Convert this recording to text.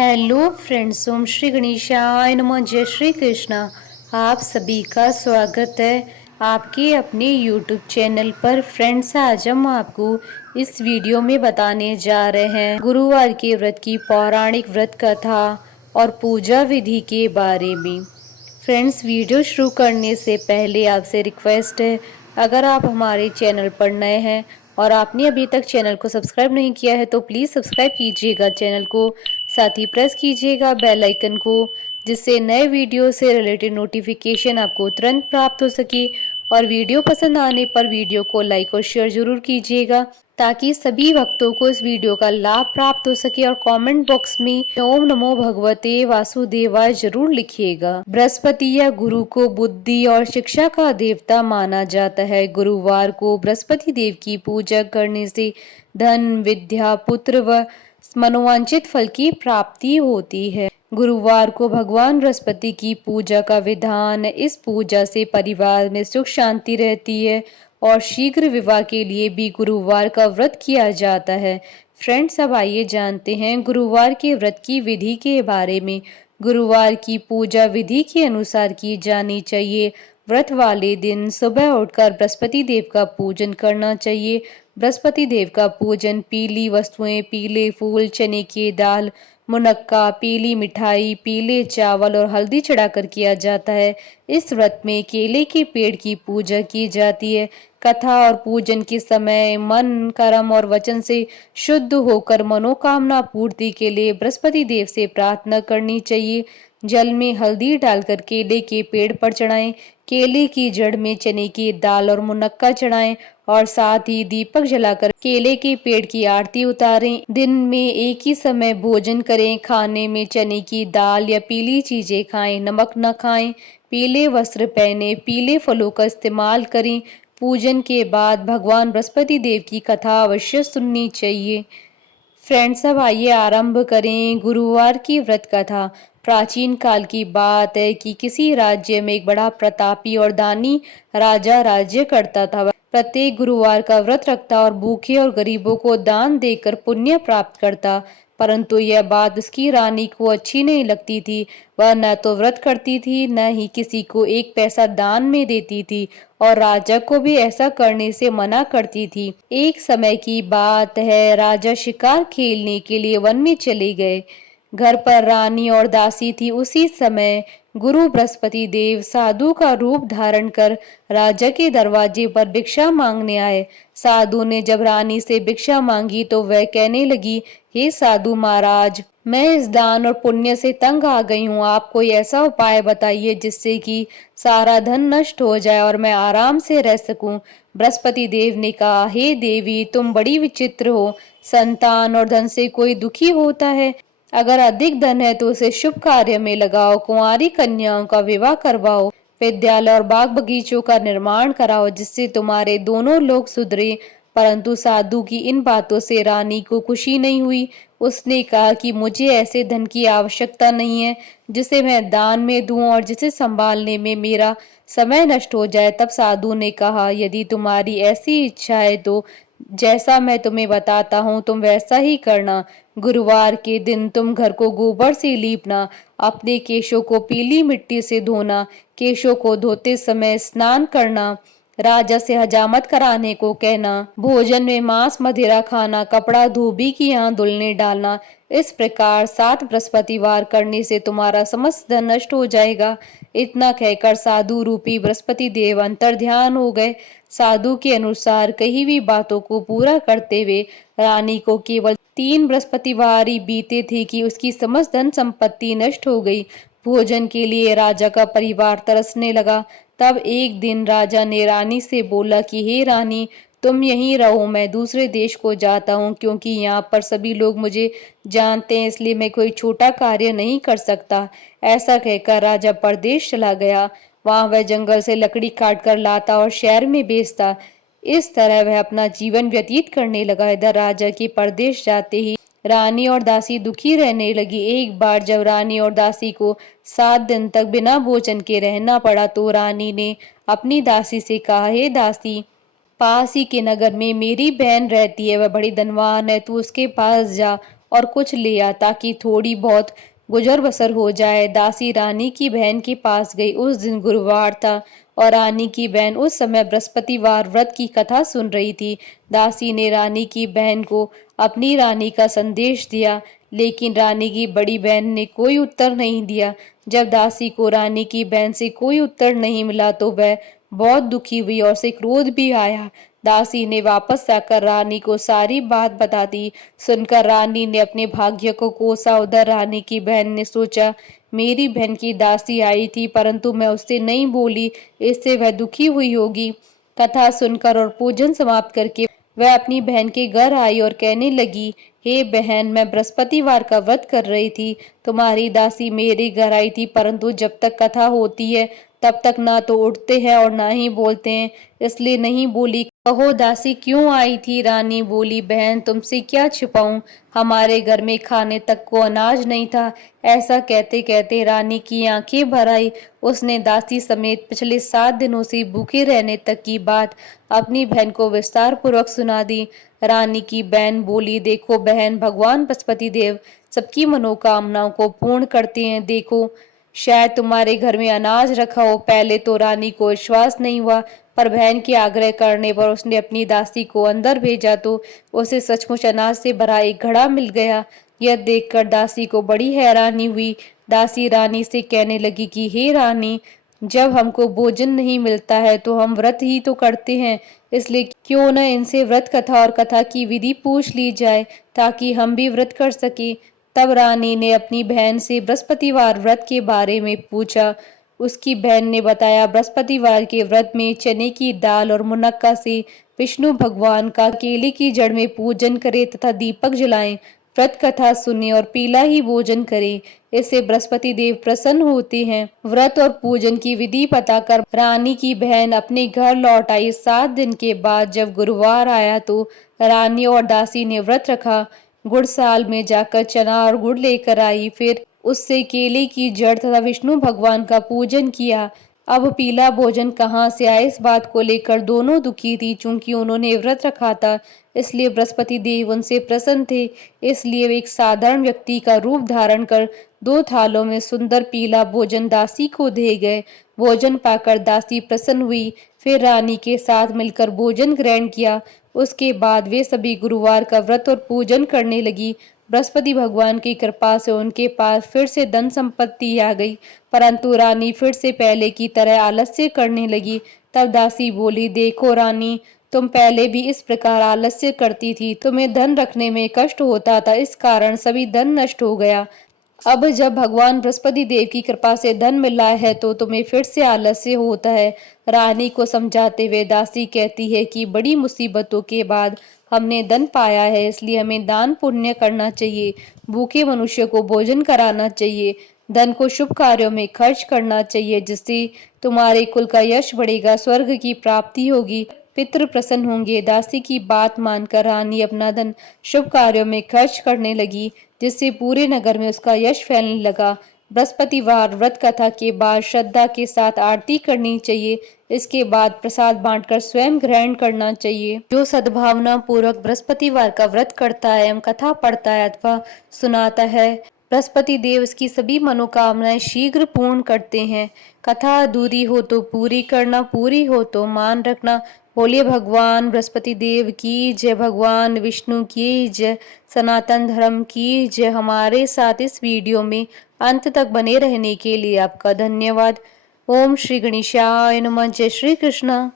Hello friends, ओम श्री गणेशाय नमः। जय श्री कृष्णा। आप सभी का स्वागत है आपके अपने यूट्यूब चैनल पर। फ्रेंड्स, आज हम आपको इस वीडियो में बताने जा रहे हैं गुरुवार के व्रत की पौराणिक व्रत कथा और पूजा विधि के बारे में। फ्रेंड्स, वीडियो शुरू करने से पहले आपसे रिक्वेस्ट है, अगर आप हमारे चैनल पर नए हैं और आपने अभी तक चैनल को सब्सक्राइब नहीं किया है तो प्लीज़ सब्सक्राइब कीजिएगा चैनल को, साथ ही प्रेस कीजिएगा बेल आइकन को, जिससे नए वीडियो से रिलेटेड नोटिफिकेशन आपको तुरंत प्राप्त हो सके। और वीडियो पसंद आने पर वीडियो को लाइक और शेयर जरूर कीजिएगा, ताकि सभी भक्तों को इस वीडियो का लाभ प्राप्त हो सके। और कमेंट बॉक्स में ओम नमो भगवते वासुदेवाय जरूर लिखिएगा। बृहस्पति या गुरु को बुद्धि और शिक्षा का देवता माना जाता है। गुरुवार को बृहस्पति देव की पूजा करने से धन, विद्या, पुत्र व मनोवांछित फल की प्राप्ति होती है। गुरुवार को भगवान बृहस्पति की पूजा का विधान। इस पूजा से परिवार में सुख शांति रहती है और शीघ्र विवाह के लिए भी गुरुवार का व्रत किया जाता है। फ्रेंड्स, अब आइए जानते हैं गुरुवार के व्रत की विधि के बारे में। गुरुवार की पूजा विधि के अनुसार की जानी चाहिए। व्रत वाले दिन सुबह उठकर बृहस्पति देव का पूजन करना चाहिए। बृहस्पति देव का पूजन पीली वस्तुएं, पीले फूल, चने की दाल, मुनक्का, पीली मिठाई, पीले चावल और हल्दी चढ़ाकर किया जाता है। इस व्रत में केले के पेड़ की पूजा की जाती है। कथा और पूजन के समय मन, कर्म और वचन से शुद्ध होकर मनोकामना पूर्ति के लिए बृहस्पति देव से प्रार्थना करनी चाहिए। जल में हल्दी डालकर केले के पेड़ पर चढ़ाएं। केले की जड़ में चने की दाल और मुनक्का चढ़ाएं और साथ ही दीपक जलाकर केले के पेड़ की आरती उतारें। दिन में एक ही समय भोजन करें। खाने में चने की दाल या पीली चीजें खाएं, नमक न खाएं। पीले वस्त्र पहने, पीले फलों का इस्तेमाल करें। पूजन के बाद भगवान बृहस्पति देव की कथा अवश्य सुननी चाहिए। फ्रेंड्स, अब आइए आरंभ करें गुरुवार की व्रत कथा। प्राचीन काल की बात है कि किसी राज्य में एक बड़ा प्रतापी और दानी राजा राज्य करता था। वह प्रत्येक गुरुवार का व्रत रखता और भूखे और गरीबों को दान देकर पुण्य प्राप्त करता। परंतु यह बात उसकी रानी को अच्छी नहीं लगती थी। वह न तो व्रत करती थी, न ही किसी को एक पैसा दान में देती थी और राजा को भी ऐसा करने से मना करती थी। एक समय की बात है, राजा शिकार खेलने के लिए वन में चले गए। घर पर रानी और दासी थी। उसी समय गुरु बृहस्पति देव साधु का रूप धारण कर राजा के दरवाजे पर भिक्षा मांगने आए। साधु ने जब रानी से भिक्षा मांगी तो वह कहने लगी, हे साधु महाराज, मैं इस दान और पुण्य से तंग आ गई हूँ। आप कोई ऐसा उपाय बताइए जिससे कि सारा धन नष्ट हो जाए और मैं आराम से रह सकूं। बृहस्पति देव ने कहा, हे देवी, तुम बड़ी विचित्र हो। संतान और धन से कोई दुखी होता है? अगर अधिक धन है तो उसे शुभ कार्य में लगाओ। कुंवारी कन्याओं का विवाह करवाओ। विद्यालय और बाग बगीचों का निर्माण कराओ, जिससे तुम्हारे दोनों लोग सुधरे। परंतु साधु की इन बातों से रानी को खुशी नहीं हुई। उसने कहा कि मुझे ऐसे धन की आवश्यकता नहीं है जिसे मैं दान में दूं और जिसे संभालने में मेरा समय नष्ट हो जाए। तब साधु ने कहा, यदि तुम्हारी ऐसी इच्छा है तो जैसा मैं तुम्हें बताता हूँ तुम वैसा ही करना। गुरुवार के दिन तुम घर को गोबर से लीपना, अपने केशों को पीली मिट्टी से धोना, केशों को धोते समय स्नान करना, राजा से हजामत कराने को कहना, भोजन में मांस मदिरा खाना, कपड़ा धोबी की यहाँ धुलने डालना। इस प्रकार 7 बृहस्पतिवार करने से तुम्हारा समस्त धन नष्ट हो जाएगा। इतना कहकर साधु रूपी बृहस्पति देव अंतर ध्यान हो गए। साधु के अनुसार कही हुई बातों को पूरा करते हुए रानी को केवल 3 बृहस्पतिवार ही बीते थे कि उसकी समस्त धन संपत्ति नष्ट हो गई। भोजन के लिए राजा का परिवार तरसने लगा। तब एक दिन राजा ने रानी से बोला कि हे रानी, तुम यहीं रहो, मैं दूसरे देश को जाता हूँ, क्योंकि यहाँ पर सभी लोग मुझे जानते हैं, इसलिए मैं कोई छोटा कार्य नहीं कर सकता। ऐसा कहकर राजा परदेश चला गया। वहां वह जंगल से लकड़ी काट कर लाता और शहर में बेचता। इस तरह वह अपना जीवन व्यतीत करने लगा। इधर राजा के परदेश जाते ही रानी और दासी दुखी रहने लगी। एक बार जब रानी और दासी को 7 दिन तक बिना भोजन के रहना पड़ा तो रानी ने अपनी दासी से कहा, हे दासी, पास ही के नगर में मेरी बहन रहती है, वह बड़ी धनवान है, तू उसके पास जा और कुछ ले आ ताकि थोड़ी बहुत गुजर बसर हो जाए। दासी रानी की बहन के पास गई। उस दिन गुरुवार था और रानी की बहन उस समय बृहस्पतिवार व्रत की कथा सुन रही थी। दासी ने रानी की बहन को अपनी रानी का संदेश दिया, लेकिन रानी की बड़ी बहन ने कोई उत्तर नहीं दिया। जब दासी को रानी की बहन से कोई उत्तर नहीं मिला तो वह बहुत दुखी हुई और उसे क्रोध भी आया। दासी ने वापस आकर रानी को सारी बात बता दी। सुनकर रानी ने अपने भाग्य को कोसा। उधर रानी की बहन ने सोचा, मेरी बहन की दासी आई थी परंतु मैं उससे नहीं बोली, इससे वह दुखी हुई होगी। कथा सुनकर और पूजन समाप्त करके वह अपनी बहन के घर आई और कहने लगी, हे बहन, मैं बृहस्पतिवार का व्रत कर रही थी। तुम्हारी दासी मेरे घर आई थी परंतु जब तक कथा होती है तब तक ना तो उठते हैं और ना ही बोलते हैं, इसलिए नहीं बोली। कहो दासी क्यों आई थी? रानी बोली, बहन तुमसे क्या छिपाऊं, हमारे घर में खाने तक को अनाज नहीं था। ऐसा कहते कहते रानी की आंखें भर आई। उसने दासी समेत पिछले 7 दिनों से भूखे रहने तक की बात अपनी बहन को विस्तार पूर्वक सुना दी। रानी की बहन बोली, देखो बहन, भगवान बृहस्पति देव सबकी मनोकामनाओं को पूर्ण करते हैं। देखो शायद तुम्हारे घर में अनाज रखा हो। पहले तो रानी को विश्वास नहीं हुआ, पर बहन के आग्रह करने पर उसने अपनी दासी को अंदर भेजा तो उसे सचमुच अनाज से भरा एक घड़ा मिल गया। यह देखकर दासी को बड़ी हैरानी हुई। दासी रानी से कहने लगी कि हे रानी, जब हमको भोजन नहीं मिलता है तो हम व्रत ही तो करते हैं, इसलिए क्यों न इनसे व्रत कथा और कथा की विधि पूछ ली जाए ताकि हम भी व्रत कर सके। तब रानी ने अपनी बहन से बृहस्पतिवार व्रत के बारे में पूछा। उसकी बहन ने बताया, बृहस्पतिवार के व्रत में चने की दाल और मुनक्का से विष्णु भगवान का केले की जड़ में पूजन करें तथा दीपक जलाएं, व्रत कथा सुने और पीला ही भोजन करें, इससे बृहस्पति देव प्रसन्न होते हैं। व्रत और पूजन की विधि बताकर रानी की बहन अपने घर लौट आई। 7 दिन के बाद जब गुरुवार आया तो रानी और दासी ने व्रत रखा। गुड़साल में जाकर चना और गुड़ लेकर आई, फिर उससे केले की जड़ तथा विष्णु भगवान का पूजन किया। अब पीला भोजन कहाँ से आए, इस बात को लेकर दोनों दुखी थी। चूंकि उन्होंने व्रत रखा था इसलिए बृहस्पति देव उनसे प्रसन्न थे, इसलिए वे एक साधारण व्यक्ति का रूप धारण कर 2 थालों में सुंदर पीला भोजन दासी को दे गए। भोजन पाकर दासी प्रसन्न हुई, फिर रानी के साथ मिलकर भोजन ग्रहण किया। उसके बाद वे सभी गुरुवार का व्रत और पूजन करने लगी। बृहस्पति भगवान की कृपा से उनके पास फिर से धन संपत्ति आ गई, परंतु रानी फिर से पहले की तरह आलस्य करने लगी। तब दासी बोली, देखो रानी, तुम पहले भी इस प्रकार आलस्य करती थी, तुम्हें धन रखने में कष्ट होता था, इस कारण सभी धन नष्ट हो गया। अब जब भगवान बृहस्पति देव की कृपा से धन मिला है तो तुम्हें फिर से आलस्य होता है। रानी को समझाते हुए दासी कहती है कि बड़ी मुसीबतों के बाद हमने धन पाया है, इसलिए हमें दान पुण्य करना चाहिए, भूखे मनुष्य को भोजन कराना चाहिए, धन को शुभ कार्यों में खर्च करना चाहिए, जिससे तुम्हारे कुल का यश बढ़ेगा, स्वर्ग की प्राप्ति होगी, पितृ प्रसन्न होंगे। दासी की बात मानकर रानी अपना धन शुभ कार्यों में खर्च करने लगी, जिससे पूरे नगर में उसका यश फैलने लगा। बृहस्पतिवार व्रत कथा के बाद श्रद्धा के साथ आरती करनी चाहिए। इसके बाद प्रसाद बांटकर स्वयं ग्रहण करना चाहिए। जो सद्भावना पूर्वक बृहस्पतिवार का व्रत करता है एवं कथा पढ़ता है अथवा सुनाता है, बृहस्पति देव इसकी सभी मनोकामनाएं शीघ्र पूर्ण करते हैं। कथा अधूरी हो तो पूरी करना, पूरी हो तो मान रखना। बोलिए भगवान बृहस्पति देव की जय, भगवान विष्णु की जय, सनातन धर्म की जय। हमारे साथ इस वीडियो में अंत तक बने रहने के लिए आपका धन्यवाद। ओम श्री गणेशाय नमः। जय श्री कृष्ण।